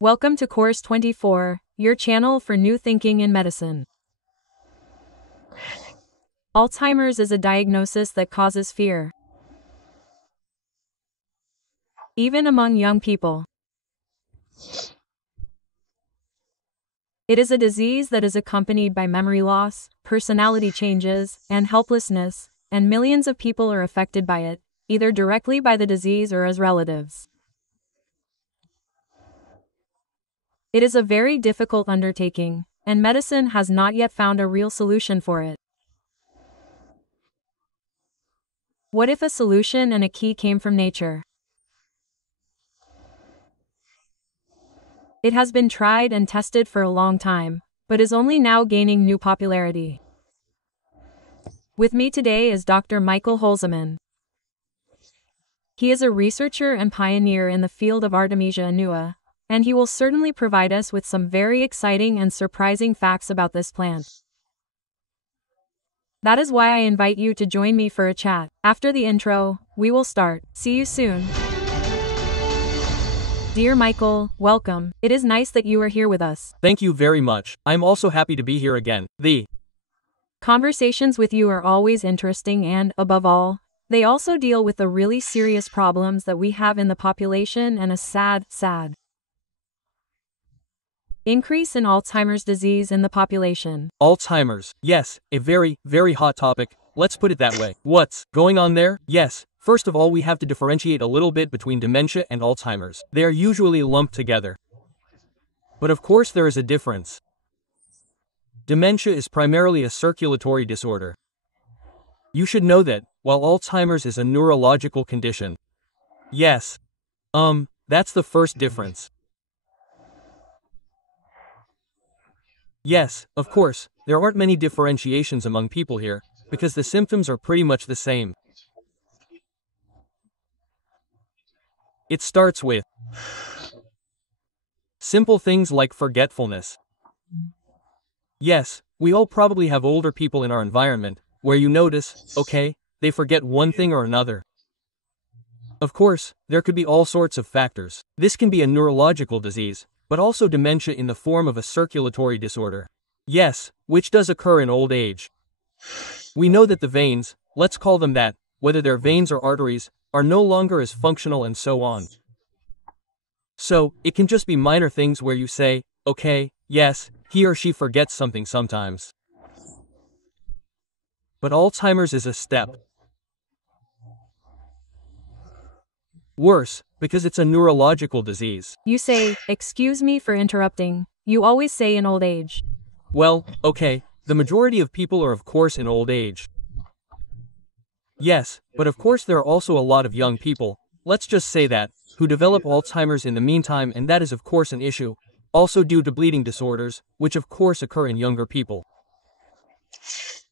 Welcome to QS24, your channel for new thinking in medicine. Alzheimer's is a diagnosis that causes fear, even among young people. It is a disease that is accompanied by memory loss, personality changes, and helplessness, and millions of people are affected by it, either directly by the disease or as relatives. It is a very difficult undertaking, and medicine has not yet found a real solution for it. What if a solution and a key came from nature? It has been tried and tested for a long time, but is only now gaining new popularity. With me today is Dr. Michael Holzeman. He is a researcher and pioneer in the field of Artemisia, and he will certainly provide us with some very exciting and surprising facts about this plant. That is why I invite you to join me for a chat. After the intro, we will start. See you soon. Dear Michael, welcome. It is nice that you are here with us. Thank you very much. I'm also happy to be here again. The conversations with you are always interesting and, above all, they also deal with the really serious problems that we have in the population and a sad increase in Alzheimer's disease in the population. Alzheimer's. Yes, a very, very hot topic. Let's put it that way. What's going on there? Yes. First of all, we have to differentiate a little bit between dementia and Alzheimer's. They are usually lumped together. But of course there is a difference. Dementia is primarily a circulatory disorder. You should know that, while Alzheimer's is a neurological condition. Yes. That's the first difference. Yes, of course, there aren't many differentiations among people here, because the symptoms are pretty much the same. It starts with simple things like forgetfulness. Yes, we all probably have older people in our environment, where you notice, okay, they forget one thing or another. Of course, there could be all sorts of factors. This can be a neurological disease, but also dementia in the form of a circulatory disorder. Yes, which does occur in old age. We know that the veins, let's call them that, whether they're veins or arteries, are no longer as functional and so on. So, it can just be minor things where you say, okay, yes, he or she forgets something sometimes. But Alzheimer's is a step worse, because it's a neurological disease. You say, excuse me for interrupting, you always say in old age. Well, okay, the majority of people are of course in old age. Yes, but of course there are also a lot of young people, let's just say that, who develop Alzheimer's in the meantime, and that is of course an issue, also due to bleeding disorders, which of course occur in younger people.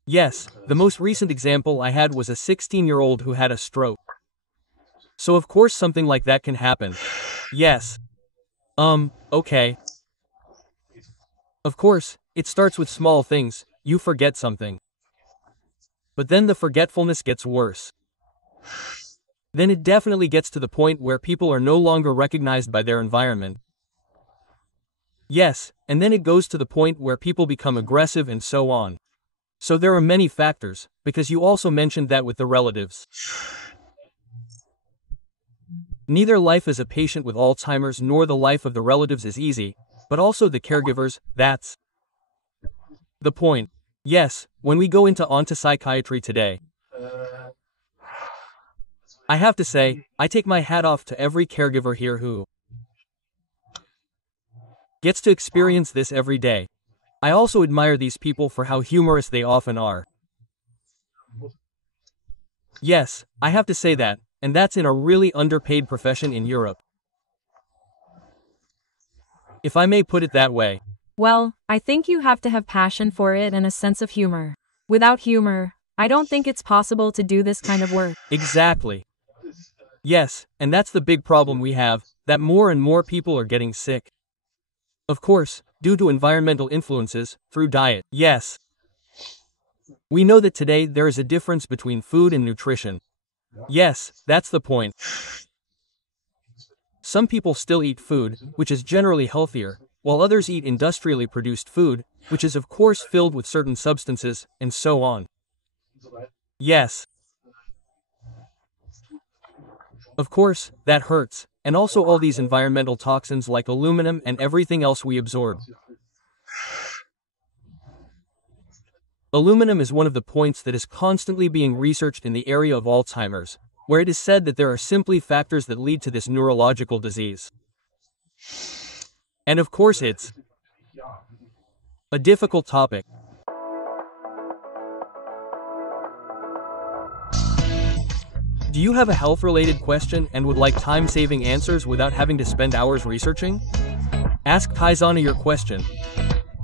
Yes, the most recent example I had was a 16-year-old who had a stroke. So of course something like that can happen. Yes. Okay. Of course, it starts with small things, you forget something. But then the forgetfulness gets worse. Then it definitely gets to the point where people are no longer recognized by their environment. Yes, and then it goes to the point where people become aggressive and so on. So there are many factors, because you also mentioned that with the relatives. Neither life as a patient with Alzheimer's nor the life of the relatives is easy, but also the caregivers, that's the point. Yes, when we go onto psychiatry today, I have to say, I take my hat off to every caregiver here who gets to experience this every day. I also admire these people for how humorous they often are. Yes, I have to say that, and that's in a really underpaid profession in Europe. If I may put it that way. Well, I think you have to have passion for it and a sense of humor. Without humor, I don't think it's possible to do this kind of work. Exactly. Yes, and that's the big problem we have, that more and more people are getting sick. Of course, due to environmental influences, through diet. Yes. We know that today there is a difference between food and nutrition. Yes, that's the point. some people still eat food, which is generally healthier, while others eat industrially produced food, which is of course filled with certain substances, and so on. Yes. Of course, that hurts, and also all these environmental toxins like aluminum and everything else we absorb. Aluminum is one of the points that is constantly being researched in the area of Alzheimer's, where it is said that there are simply factors that lead to this neurological disease. And of course it's a difficult topic. Do you have a health-related question and would like time-saving answers without having to spend hours researching? Ask Kaizana your question.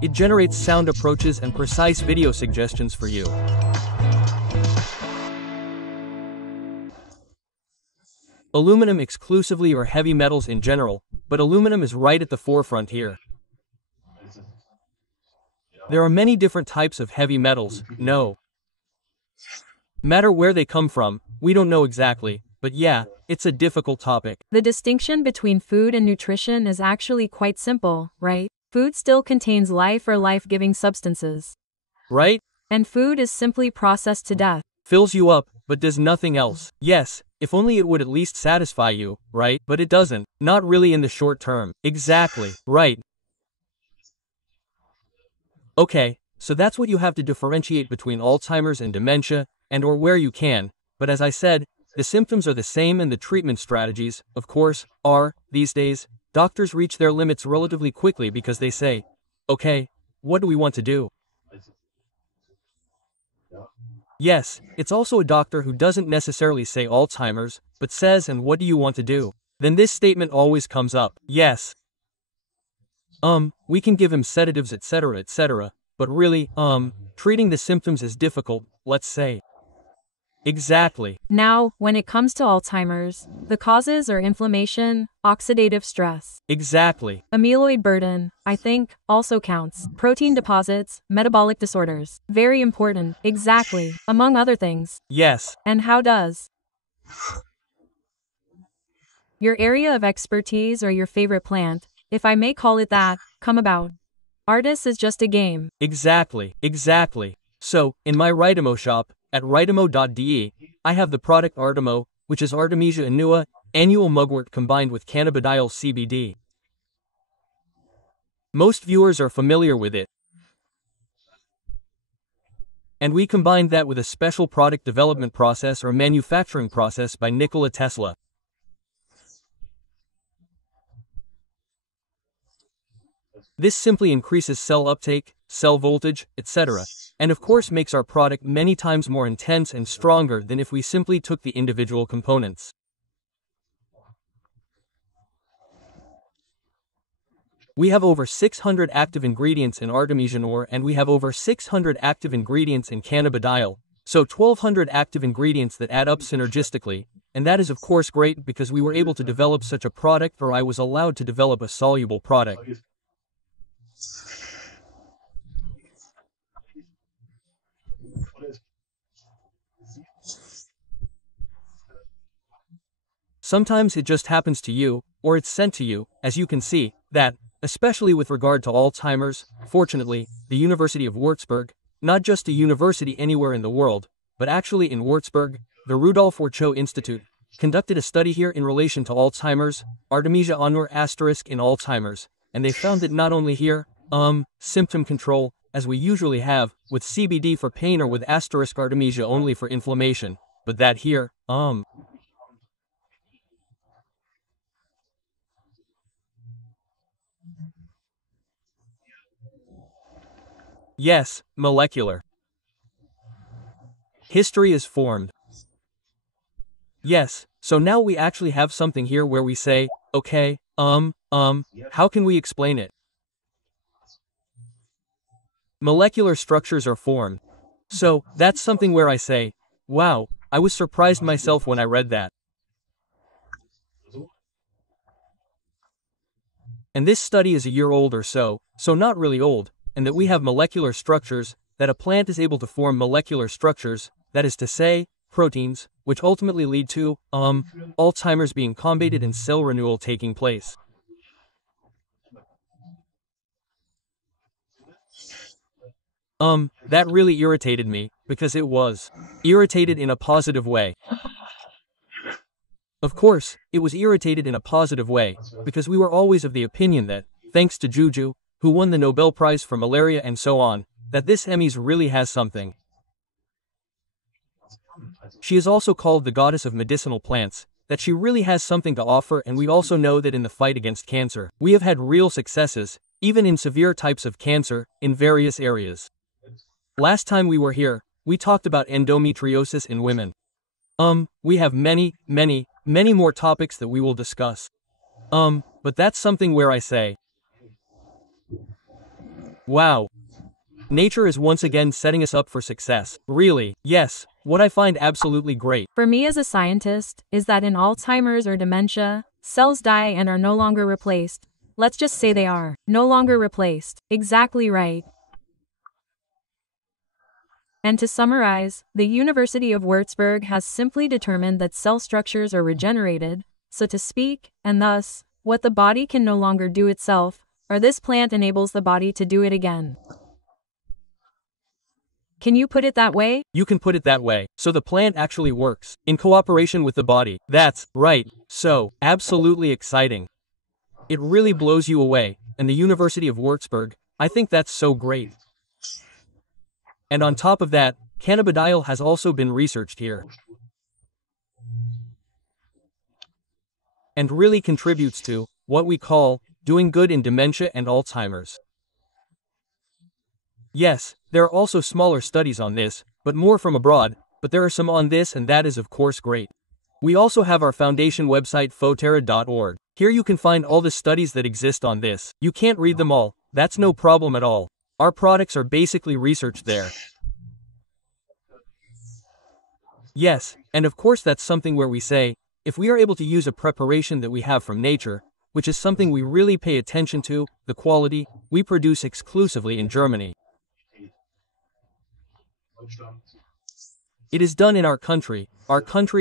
It generates sound approaches and precise video suggestions for you. Aluminum exclusively or heavy metals in general, but aluminum is right at the forefront here. There are many different types of heavy metals, no matter where they come from, we don't know exactly, but yeah, it's a difficult topic. The distinction between food and nutrition is actually quite simple, right? Food still contains life or life-giving substances. Right? And food is simply processed to death. Fills you up, but does nothing else. Yes, if only it would at least satisfy you, right? But it doesn't. Not really in the short term. Exactly, right. Okay, so that's what you have to differentiate between Alzheimer's and dementia, and or where you can, but as I said, the symptoms are the same and the treatment strategies, of course, are, these days, doctors reach their limits relatively quickly because they say, okay, what do we want to do? Yes, it's also a doctor who doesn't necessarily say Alzheimer's, but says and what do you want to do? Then this statement always comes up, yes. We can give him sedatives etc., but really, treating the symptoms is difficult, let's say. Exactly. Now, when it comes to Alzheimer's, the causes are inflammation, oxidative stress. Exactly. Amyloid burden, I think, also counts. Protein deposits, metabolic disorders. Very important, exactly, among other things. Yes. And how does your area of expertise or your favorite plant, if I may call it that, come about? Artis is just a game. Exactly. So, in my Ritimo shop, at ritimo.de, I have the product Artimo, which is Artemisia annua, annual mugwort combined with cannabidiol CBD. Most viewers are familiar with it. And we combined that with a special product development process or manufacturing process by Nikola Tesla. This simply increases cell uptake, cell voltage, etc., and of course makes our product many times more intense and stronger than if we simply took the individual components. We have over 600 active ingredients in Artemisia ore and we have over 600 active ingredients in cannabidiol, so 1200 active ingredients that add up synergistically, and that is of course great because we were able to develop such a product or I was allowed to develop a soluble product. Sometimes it just happens to you, or it's sent to you, as you can see, that, especially with regard to Alzheimer's, fortunately, the University of Würzburg, not just a university anywhere in the world, but actually in Würzburg, the Rudolf Virchow Institute, conducted a study here in relation to Alzheimer's, Artemisia annua * in Alzheimer's, and they found that not only here, symptom control, as we usually have, with CBD for pain or with * Artemisia only for inflammation, but that here, yes, molecular. History is formed. Yes, so now we actually have something here where we say, okay, how can we explain it? Molecular structures are formed. So, that's something where I say, wow, I was surprised myself when I read that. And this study is a year old or so not really old, and that we have molecular structures, that a plant is able to form molecular structures, that is to say, proteins, which ultimately lead to, Alzheimer's being combated and cell renewal taking place. That really irritated me, because it was irritated in a positive way. Of course, it was irritated in a positive way, because we were always of the opinion that, thanks to Juju, who won the Nobel Prize for malaria and so on, that this Emmys really has something. She is also called the goddess of medicinal plants, that she really has something to offer, and we also know that in the fight against cancer, we have had real successes, even in severe types of cancer, in various areas. Last time we were here, we talked about endometriosis in women. We have many more topics that we will discuss. But that's something where I say, wow. Nature is once again setting us up for success. Really, yes, what I find absolutely great. For me as a scientist, is that in Alzheimer's or dementia, cells die and are no longer replaced. Let's just say they are no longer replaced. Exactly right. And to summarize, the University of Würzburg has simply determined that cell structures are regenerated, so to speak, and thus, what the body can no longer do itself, or this plant enables the body to do it again. Can you put it that way? You can put it that way. So the plant actually works, in cooperation with the body. That's right. So, absolutely exciting. It really blows you away, and the University of Würzburg, I think that's so great. And on top of that, cannabidiol has also been researched here. And really contributes to what we call doing good in dementia and Alzheimer's. Yes, there are also smaller studies on this, but more from abroad, but there are some on this, and that is of course great. We also have our foundation website photera.org. Here you can find all the studies that exist on this. You can't read them all, that's no problem at all. Our products are basically researched there. Yes, and of course that's something where we say, if we are able to use a preparation that we have from nature, which is something we really pay attention to, the quality, we produce exclusively in Germany. It is done in our country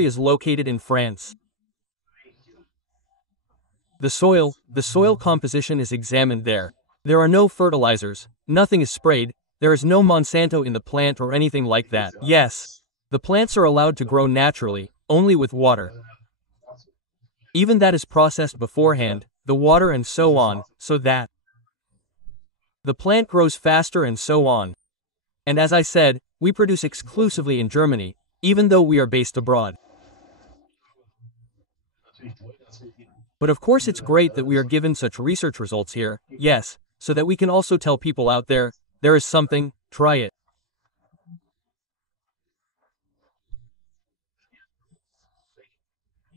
is located in France. The soil composition is examined there. There are no fertilizers, nothing is sprayed, there is no Monsanto in the plant or anything like that. Yes, the plants are allowed to grow naturally, only with water. Even that is processed beforehand, the water and so on, so that the plant grows faster and so on. And as I said, we produce exclusively in Germany, even though we are based abroad. But of course it's great that we are given such research results here, yes, so that we can also tell people out there, there is something, try it.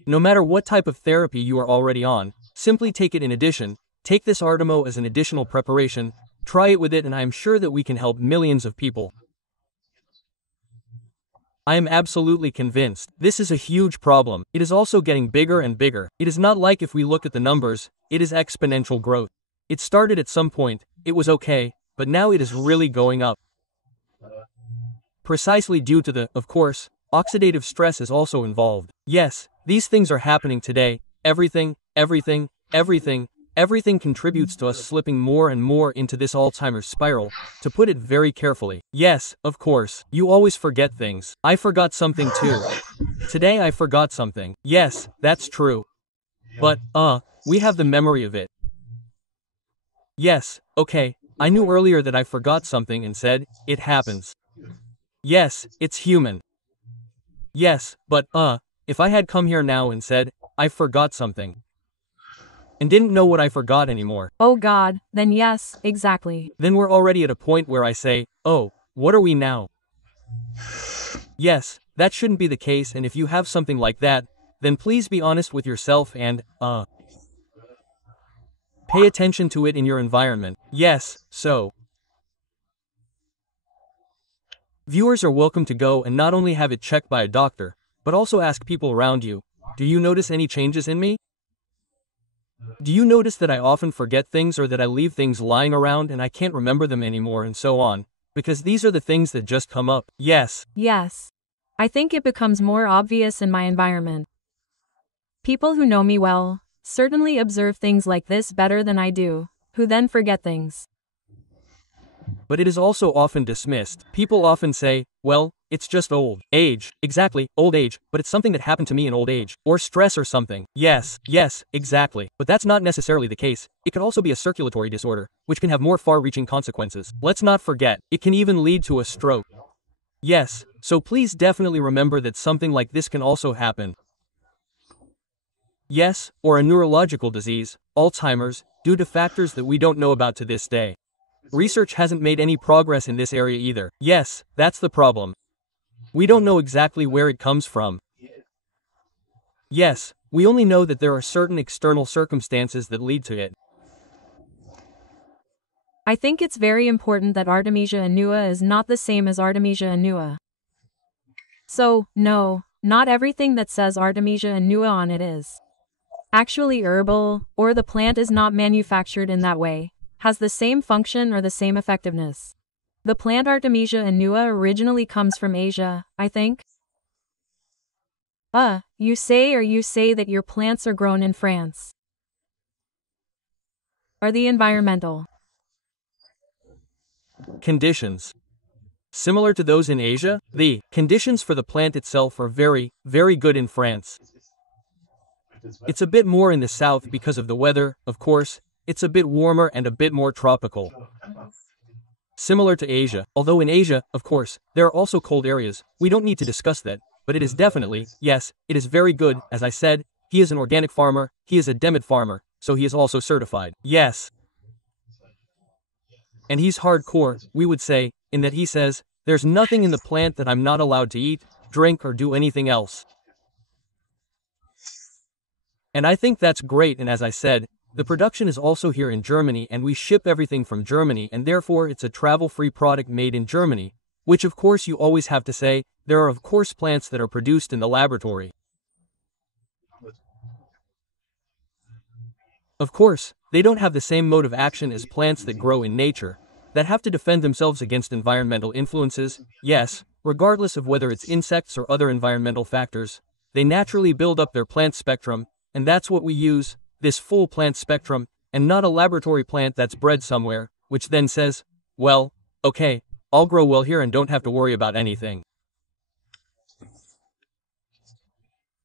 No matter what type of therapy you are already on, simply take it in addition, take this Artemisia as an additional preparation, try it with it, and I am sure that we can help millions of people. I am absolutely convinced. This is a huge problem. It is also getting bigger and bigger. It is not like if we look at the numbers, it is exponential growth. It started at some point, it was okay, but now it is really going up. Precisely due to the, of course, oxidative stress is also involved. Yes, these things are happening today. Everything contributes to us slipping more and more into this Alzheimer's spiral, to put it very carefully. Yes, of course, you always forget things. I forgot something too. Today I forgot something. Yes, that's true. But, we have the memory of it. Yes, okay, I knew earlier that I forgot something and said, it happens. Yes, it's human. Yes, but, if I had come here now and said, I forgot something, and didn't know what I forgot anymore. Oh God, then yes, exactly. Then we're already at a point where I say, oh, what are we now? Yes, that shouldn't be the case, and if you have something like that, then please be honest with yourself and, pay attention to it in your environment. Yes, so. Viewers are welcome to go and not only have it checked by a doctor, but also ask people around you, do you notice any changes in me? Do you notice that I often forget things or that I leave things lying around and I can't remember them anymore and so on? Because these are the things that just come up. Yes. Yes. I think it becomes more obvious in my environment. People who know me well certainly observe things like this better than I do, who then forget things. But it is also often dismissed. People often say, well, it's just old age. Exactly, old age, but it's something that happened to me in old age. Or stress or something. Yes, exactly. But that's not necessarily the case. It could also be a circulatory disorder, which can have more far-reaching consequences. Let's not forget, it can even lead to a stroke. Yes, so please definitely remember that something like this can also happen. Yes, or a neurological disease, Alzheimer's, due to factors that we don't know about to this day. Research hasn't made any progress in this area either. Yes, that's the problem. We don't know exactly where it comes from. Yes, we only know that there are certain external circumstances that lead to it. I think it's very important that Artemisia annua is not the same as Artemisia annua. So, no, not everything that says Artemisia annua on it is actually herbal, or the plant is not manufactured in that way, has the same function or the same effectiveness. The plant Artemisia annua originally comes from Asia, I think. You say that your plants are grown in France. Are the environmental conditions similar to those in Asia? The conditions for the plant itself are very, very good in France. It's a bit more in the south because of the weather, of course. It's a bit warmer and a bit more tropical. Similar to Asia, although in Asia, of course, there are also cold areas. We don't need to discuss that, but it is definitely, yes, it is very good. As I said, he is an organic farmer, he is a Demet farmer, so he is also certified. Yes. And he's hardcore, we would say, in that he says, there's nothing in the plant that I'm not allowed to eat, drink or do anything else. And I think that's great, and as I said, the production is also here in Germany and we ship everything from Germany and therefore it's a travel-free product made in Germany, which of course you always have to say, there are of course plants that are produced in the laboratory. Of course, they don't have the same mode of action as plants that grow in nature, that have to defend themselves against environmental influences, yes, regardless of whether it's insects or other environmental factors, they naturally build up their plant spectrum, and that's what we use, this full plant spectrum, and not a laboratory plant that's bred somewhere, which then says, well, okay, I'll grow well here and don't have to worry about anything.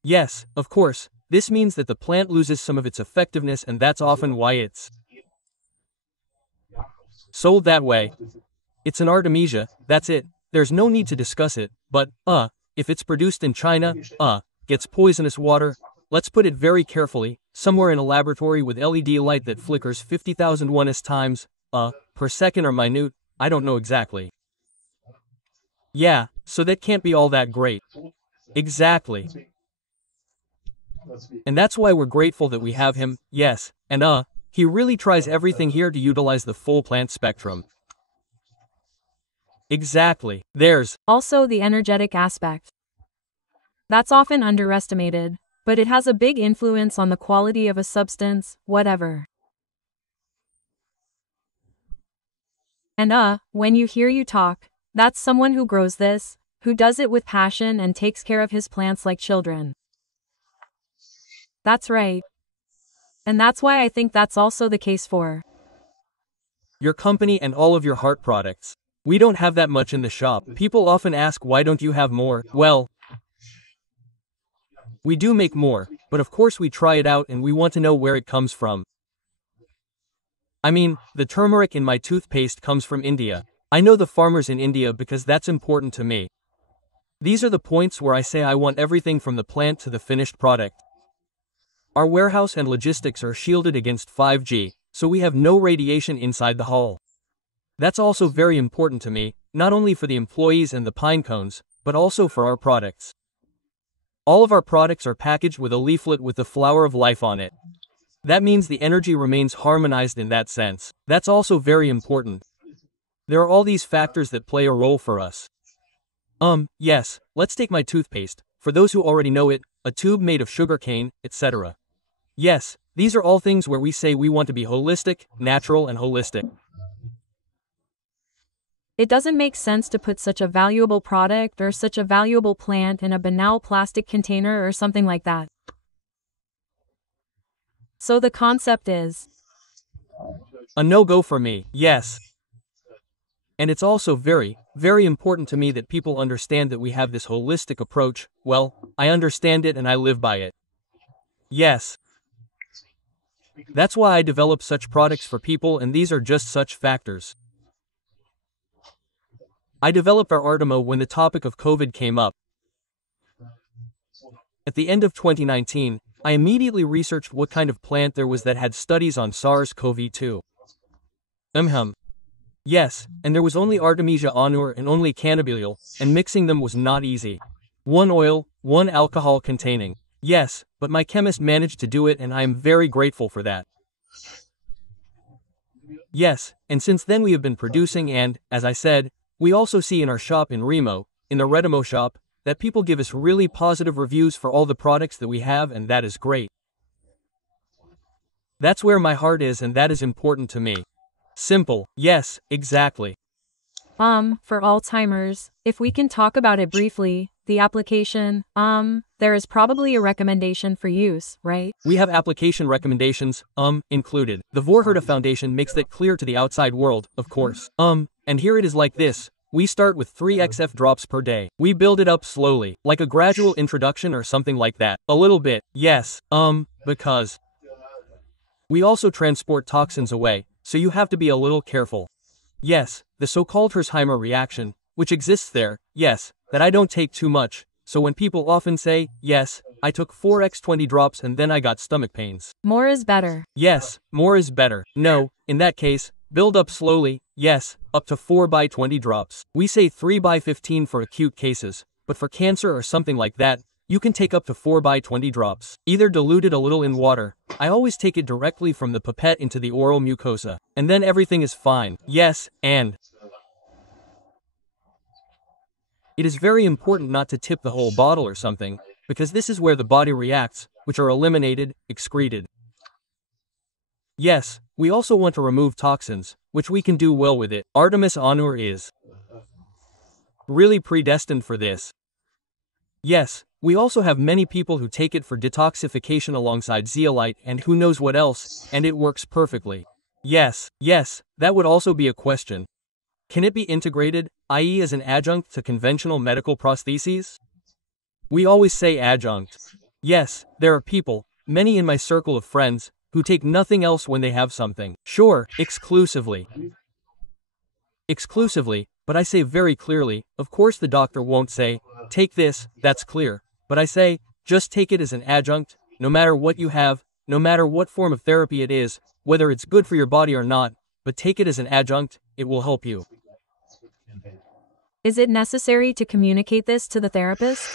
Yes, of course, this means that the plant loses some of its effectiveness and that's often why it's sold that way. It's an Artemisia, that's it, there's no need to discuss it, but, if it's produced in China, gets poisonous water, let's put it very carefully, somewhere in a laboratory with LED light that flickers 50,000 times, per second or minute, I don't know exactly. Yeah, so that can't be all that great. Exactly. And that's why we're grateful that we have him, yes, and he really tries everything here to utilize the full plant spectrum. Exactly. There's also the energetic aspect. That's often underestimated, but it has a big influence on the quality of a substance, whatever. And when you hear you talk, that's someone who grows this, who does it with passion and takes care of his plants like children. That's right. And that's why I think that's also the case for your company and all of your heart products. We don't have that much in the shop. People often ask, why don't you have more? Well, we do make more, but of course we try it out and we want to know where it comes from. I mean, the turmeric in my toothpaste comes from India. I know the farmers in India because that's important to me. These are the points where I say I want everything from the plant to the finished product. Our warehouse and logistics are shielded against 5G, so we have no radiation inside the hull. That's also very important to me, not only for the employees and the pine cones, but also for our products. All of our products are packaged with a leaflet with the flower of life on it. That means the energy remains harmonized in that sense. That's also very important. There are all these factors that play a role for us. Yes, let's take my toothpaste. For those who already know it, a tube made of sugarcane, etc. Yes, these are all things where we say we want to be holistic, natural and holistic. It doesn't make sense to put such a valuable product or such a valuable plant in a banal plastic container or something like that. So the concept is a no-go for me, yes. And it's also very, very important to me that people understand that we have this holistic approach. Well, I understand it and I live by it. Yes. That's why I develop such products for people, and these are just such factors. I developed our Artemisia when the topic of COVID came up. At the end of 2019, I immediately researched what kind of plant there was that had studies on SARS-CoV-2. Yes, and there was only Artemisia annua and only cannabidiol, and mixing them was not easy. One oil, one alcohol containing. Yes, but my chemist managed to do it, and I am very grateful for that. Yes, and since then we have been producing, and, as I said, we also see in our shop in Remo, in the Redimo shop, that people give us really positive reviews for all the products that we have, and that is great. That's where my heart is, and that is important to me. Simple, yes, exactly. For Alzheimer's, if we can talk about it briefly, the application, there is probably a recommendation for use, right? We have application recommendations, included. The Vorherda Foundation makes that clear to the outside world, of course. And here it is like this. We start with 3 XF drops per day. We build it up slowly, like a gradual introduction or something like that. A little bit, yes, because we also transport toxins away, so you have to be a little careful. Yes, the so-called Alzheimer reaction, which exists there, yes, that I don't take too much, so when people often say, yes, I took 4x20 drops and then I got stomach pains. More is better. Yes, more is better. No, in that case, build up slowly, yes, up to 4x20 drops. We say 3x15 for acute cases, but for cancer or something like that, you can take up to 4x20 drops. Either dilute it a little in water. I always take it directly from the pipette into the oral mucosa, and then everything is fine. Yes, and it is very important not to tip the whole bottle or something, because this is where the body reacts, which are eliminated, excreted. Yes, we also want to remove toxins, which we can do well with it. Artemisia annua is really predestined for this. Yes, we also have many people who take it for detoxification alongside zeolite and who knows what else, and it works perfectly. Yes, that would also be a question. Can it be integrated, i.e. as an adjunct to conventional medical prostheses? We always say adjunct. Yes, there are people, many in my circle of friends, who take nothing else when they have something. Sure, exclusively, but I say very clearly, of course the doctor won't say, take this, that's clear, but I say, just take it as an adjunct, no matter what you have, no matter what form of therapy it is, whether it's good for your body or not, but take it as an adjunct, it will help you. Is it necessary to communicate this to the therapist?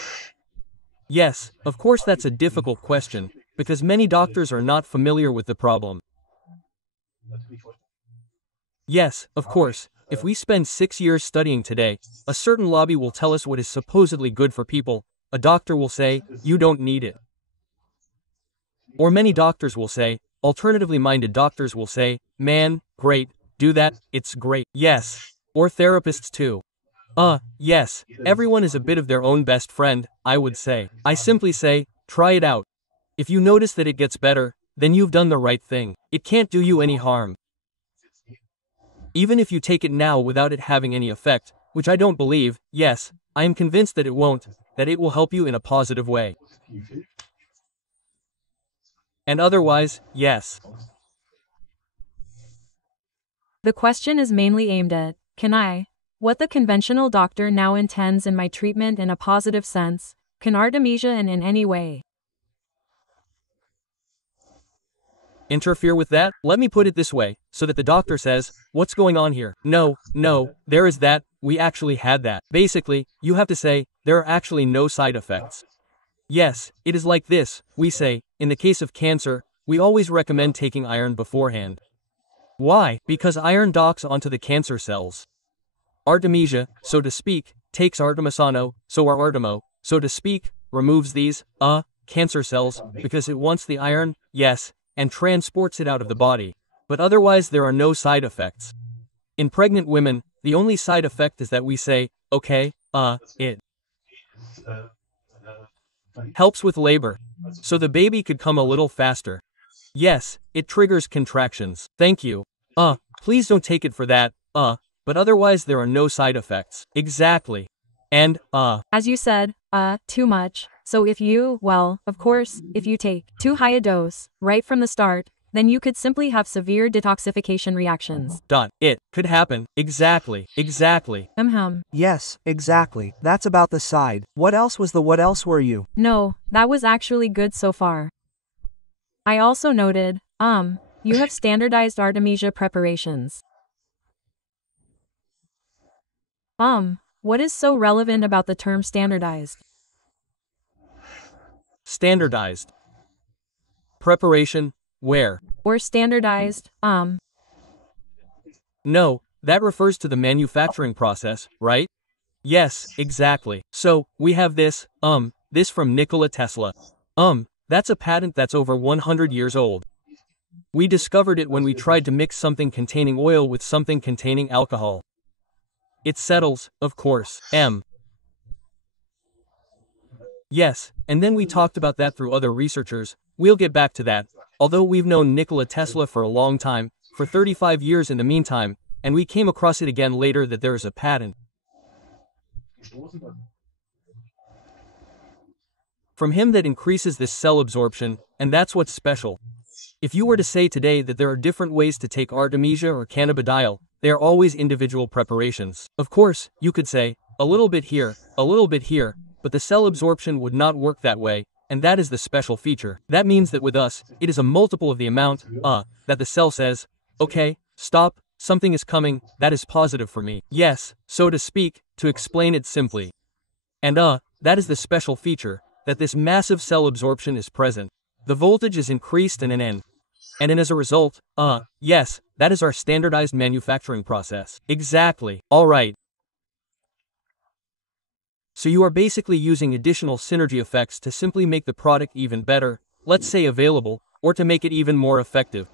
Yes, of course that's a difficult question, because many doctors are not familiar with the problem. Yes, of course, if we spend 6 years studying today, a certain lobby will tell us what is supposedly good for people, a doctor will say, you don't need it. Or many doctors will say, alternatively minded doctors will say, man, great, do that, it's great. Yes. Or therapists too. Yes, everyone is a bit of their own best friend, I would say. I simply say, try it out. If you notice that it gets better, then you've done the right thing. It can't do you any harm. Even if you take it now without it having any effect, which I don't believe, yes, I am convinced that it won't, that it will help you in a positive way. And otherwise, yes. The question is mainly aimed at, can I, what the conventional doctor now intends in my treatment in a positive sense, can Artemisia in any way interfere with that? Let me put it this way, so that the doctor says, what's going on here? No, there is that, we actually had that. Basically, you have to say, there are actually no side effects. Yes, it is like this, we say, in the case of cancer, we always recommend taking iron beforehand. Why? Because iron docks onto the cancer cells. Artemisia, so to speak, takes Artemisano, so our Artemo, so to speak, removes these, cancer cells, because it wants the iron, yes, and transports it out of the body. But otherwise there are no side effects. In pregnant women, the only side effect is that we say, okay, it helps with labor. So the baby could come a little faster. Yes, it triggers contractions. Thank you. Please don't take it for that, but otherwise there are no side effects. Exactly. And, as you said, too much. So if you, well, of course, if you take too high a dose, right from the start, then you could simply have severe detoxification reactions. It could happen. Exactly. Yes, exactly. That's about the side. What else were you? No, that was actually good so far. I also noted, you have standardized Artemisia preparations. What is so relevant about the term standardized? Standardized. Preparation, where? Or standardized, No, that refers to the manufacturing process, right? Yes, exactly. So, we have this from Nikola Tesla. That's a patent that's over 100 years old. We discovered it when we tried to mix something containing oil with something containing alcohol. It settles, of course, Yes, and then we talked about that through other researchers. We'll get back to that. Although we've known Nikola Tesla for a long time, for 35 years in the meantime, and we came across it again later that there is a patent from him that increases this cell absorption, and that's what's special. If you were to say today that there are different ways to take Artemisia or cannabidiol, they are always individual preparations. Of course, you could say, a little bit here, but the cell absorption would not work that way, and that is the special feature. That means that with us, it is a multiple of the amount, that the cell says, okay, stop, something is coming, that is positive for me. Yes, so to speak, to explain it simply. And that is the special feature, that this massive cell absorption is present. The voltage is increased and as a result, yes, that is our standardized manufacturing process. Exactly. Alright. So you are basically using additional synergy effects to simply make the product even better, let's say available, or to make it even more effective.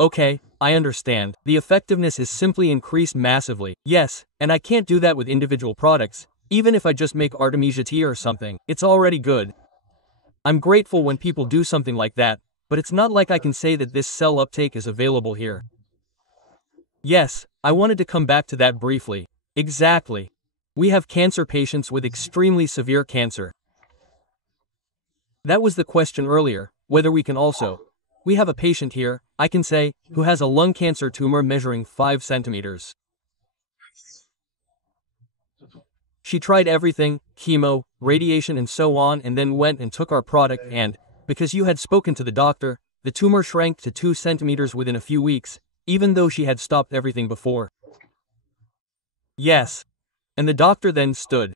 Okay, I understand. The effectiveness is simply increased massively. Yes, and I can't do that with individual products, even if I just make Artemisia tea or something. It's already good. I'm grateful when people do something like that, but it's not like I can say that this cell uptake is available here. Yes, I wanted to come back to that briefly. Exactly. We have cancer patients with extremely severe cancer. That was the question earlier, whether we can also. We have a patient here, I can say, who has a lung cancer tumor measuring 5 centimeters. She tried everything, chemo, radiation and so on, and then went and took our product and, because you had spoken to the doctor, the tumor shrank to 2 centimeters within a few weeks, even though she had stopped everything before. Yes. And the doctor then stood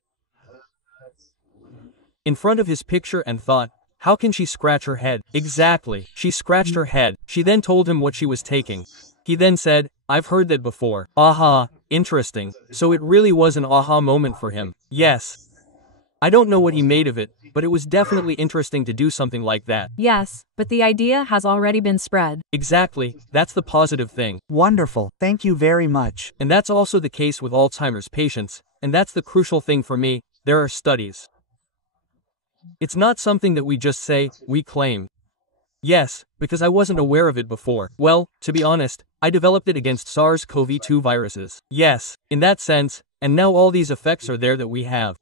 in front of his picture and thought, how can she scratch her head? Exactly. She scratched her head. She then told him what she was taking. He then said, I've heard that before. Aha, interesting. So it really was an aha moment for him. Yes. I don't know what he made of it, but it was definitely interesting to do something like that. Yes, but the idea has already been spread. Exactly, that's the positive thing. Wonderful, thank you very much. And that's also the case with Alzheimer's patients, and that's the crucial thing for me, there are studies. It's not something that we just say, we claim. Yes, because I wasn't aware of it before. Well, to be honest, I developed it against SARS-CoV-2 viruses. Yes, in that sense, and now all these effects are there that we have.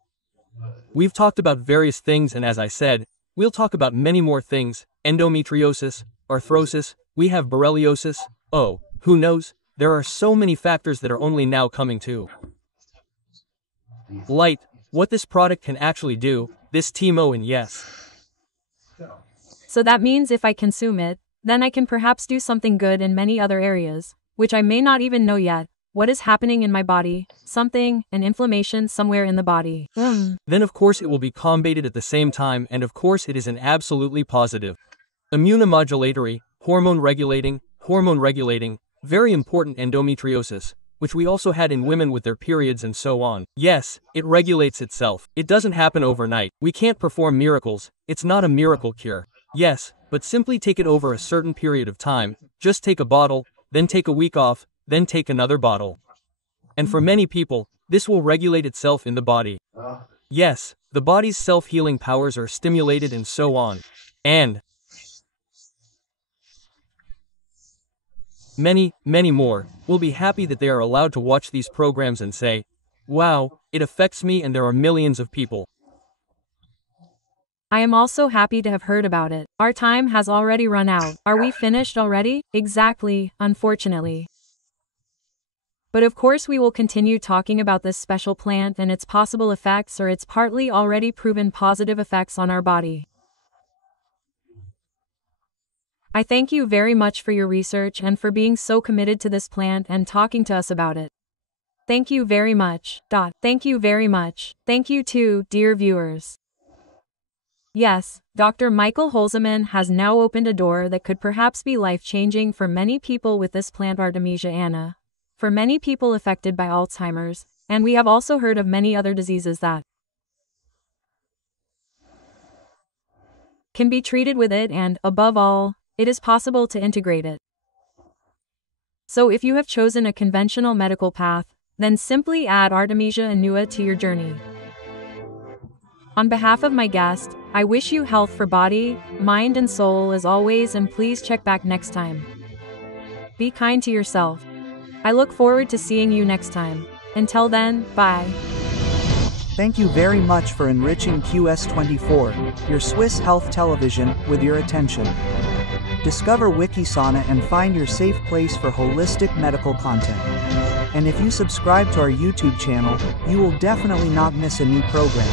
We've talked about various things, and as I said, we'll talk about many more things, endometriosis, arthrosis, we have borreliosis, oh, who knows, there are so many factors that are only now coming to light, what this product can actually do, this TMO and yes. So that means if I consume it, then I can perhaps do something good in many other areas, which I may not even know yet. What is happening in my body? Something, an inflammation somewhere in the body. Then of course it will be combated at the same time, and of course it is an absolutely positive. Immunomodulatory, hormone regulating, very important endometriosis, which we also had in women with their periods and so on. Yes, it regulates itself. It doesn't happen overnight. We can't perform miracles, it's not a miracle cure. Yes, but simply take it over a certain period of time, just take a bottle, then take a week off, then take another bottle. And for many people, this will regulate itself in the body. Yes, the body's self-healing powers are stimulated and so on. And many, many more will be happy that they are allowed to watch these programs and say, wow, it affects me and there are millions of people. I am also happy to have heard about it. Our time has already run out. Are we finished already? Exactly, unfortunately. But of course we will continue talking about this special plant and its possible effects or its partly already proven positive effects on our body. I thank you very much for your research and for being so committed to this plant and talking to us about it. Thank you very much. Thank you very much. Thank you too, dear viewers. Yes, Dr. Michael Holzman has now opened a door that could perhaps be life-changing for many people with this plant Artemisia anna, for many people affected by Alzheimer's, and we have also heard of many other diseases that can be treated with it and, above all, it is possible to integrate it. So if you have chosen a conventional medical path, then simply add Artemisia annua to your journey. On behalf of my guest, I wish you health for body, mind and soul as always, and please check back next time. Be kind to yourself. I look forward to seeing you next time. Until then, bye. Thank you very much for enriching QS24, your Swiss health television, with your attention. Discover Wikisana and find your safe place for holistic medical content. And if you subscribe to our YouTube channel, you will definitely not miss a new program.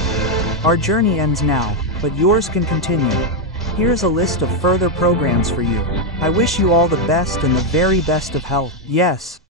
Our journey ends now, but yours can continue. Here's a list of further programs for you. I wish you all the best and the very best of health. Yes,